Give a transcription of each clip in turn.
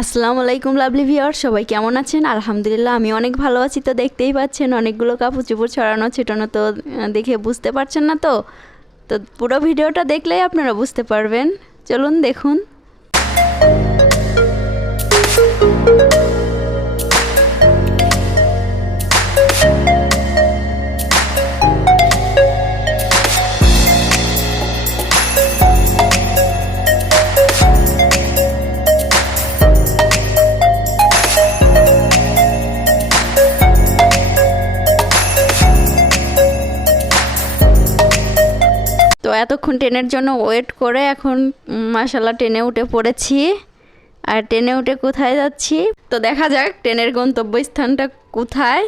আসসালামু আলাইকুম lovely viewer, সবাই কেমন আছেন? আলহামদুলিল্লাহ আমি অনেক ভালো আছি। তো দেখতেই পাচ্ছেন অনেকগুলো কাপড় চোপড় ছড়ানো ছিটানো, তো দেখে বুঝতে পারছেন না। তো তো পুরো ভিডিওটা দেখলেই আপনারা বুঝতে পারবেন। চলুন দেখুন। তো এতক্ষণ ট্রেনের জন্য ওয়েট করে এখন মাশাআল্লাহ ট্রেনে উঠে পড়েছি। আর ট্রেনে উঠে কোথায় যাচ্ছি তো দেখা যাক ট্রেনের গন্তব্যস্থানটা কোথায়।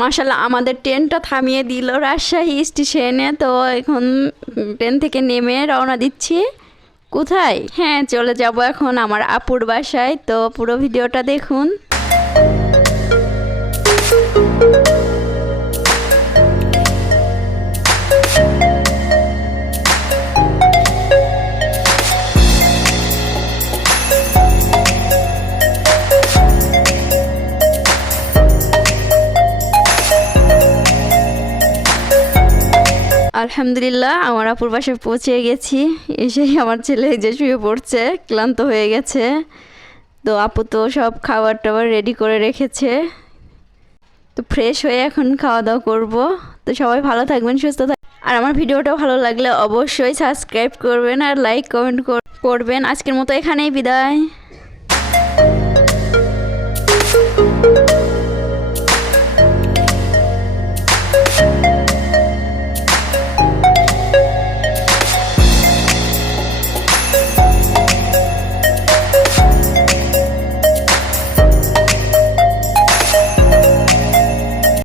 মাশাআল্লাহ আমাদের ট্রেনটা থামিয়ে দিল রাজশাহী স্টেশনে। তো এখন ট্রেন থেকে নেমে রওনা দিচ্ছি। কোথায়? হ্যাঁ, চলে যাব এখন আমার আপুর বাসায়। তো পুরো ভিডিওটা দেখুন। আলহামদুলিল্লাহ আমার আপুর বাসায় পৌঁছে গেছি। এসেই আমার ছেলে যে শুয়ে পড়ছে, ক্লান্ত হয়ে গেছে। তো আপু তো সব খাবার টাবার রেডি করে রেখেছে। তো ফ্রেশ হয়ে এখন খাওয়া দাওয়া করবো। তো সবাই ভালো থাকবেন, সুস্থ থাকবেন। আর আমার ভিডিওটা ভালো লাগলে অবশ্যই সাবস্ক্রাইব করবেন আর লাইক কমেন্ট করবেন। আজকের মতো এখানেই বিদায়।